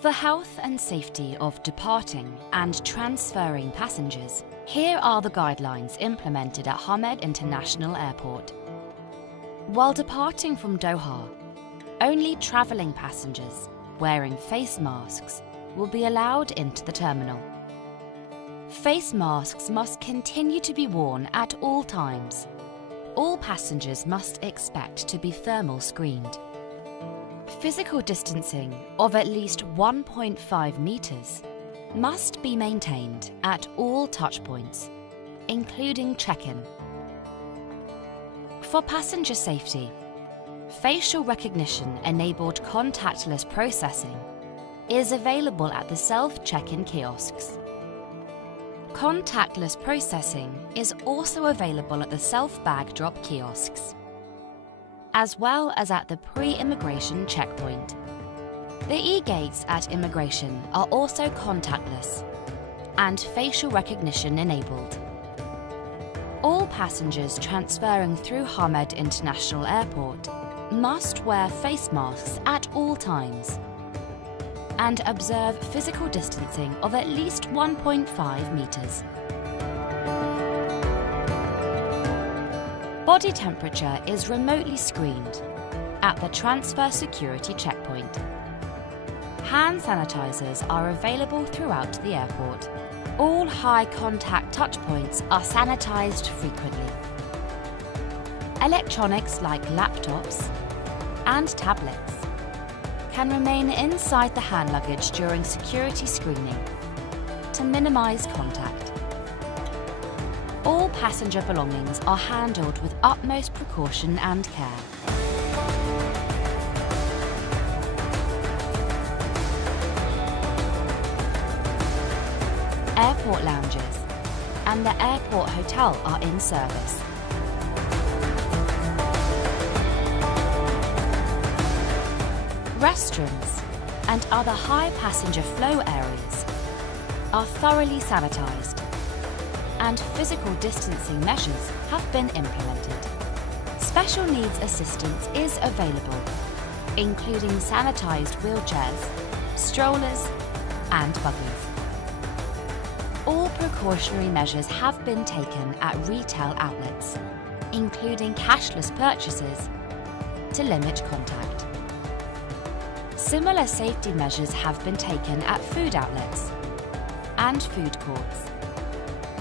For health and safety of departing and transferring passengers, here are the guidelines implemented at Hamad International Airport. While departing from Doha, only travelling passengers wearing face masks will be allowed into the terminal. Face masks must continue to be worn at all times. All passengers must expect to be thermal screened. Physical distancing of at least 1.5 metres must be maintained at all touchpoints, including check-in. For passenger safety, facial recognition-enabled contactless processing is available at the self-check-in kiosks. Contactless processing is also available at the self-bag drop kiosks, as well as at the pre-immigration checkpoint. The e-gates at immigration are also contactless and facial recognition enabled. All passengers transferring through Hamad International Airport must wear face masks at all times and observe physical distancing of at least 1.5 metres. Body temperature is remotely screened at the transfer security checkpoint. Hand sanitizers are available throughout the airport. All high-contact touchpoints are sanitized frequently. Electronics like laptops and tablets can remain inside the hand luggage during security screening to minimize contact. All passenger belongings are handled with utmost precaution and care. Airport lounges and the airport hotel are in service. Restrooms and other high passenger flow areas are thoroughly sanitized, and physical distancing measures have been implemented. Special needs assistance is available, including sanitized wheelchairs, strollers and buggies. All precautionary measures have been taken at retail outlets, including cashless purchases, to limit contact. Similar safety measures have been taken at food outlets and food courts,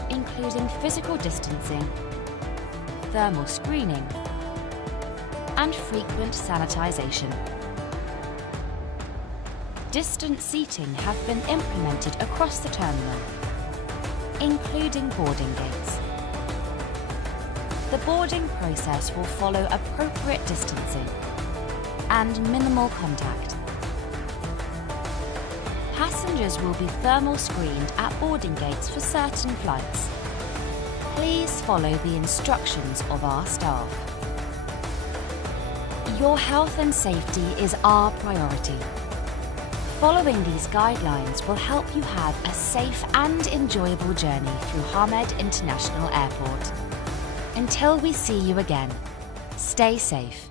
including physical distancing, thermal screening, and frequent sanitization. Distant seating have been implemented across the terminal, including boarding gates. The boarding process will follow appropriate distancing and minimal contact. Passengers will be thermal screened at boarding gates for certain flights. Please follow the instructions of our staff. Your health and safety is our priority. Following these guidelines will help you have a safe and enjoyable journey through Hamad International Airport. Until we see you again, stay safe.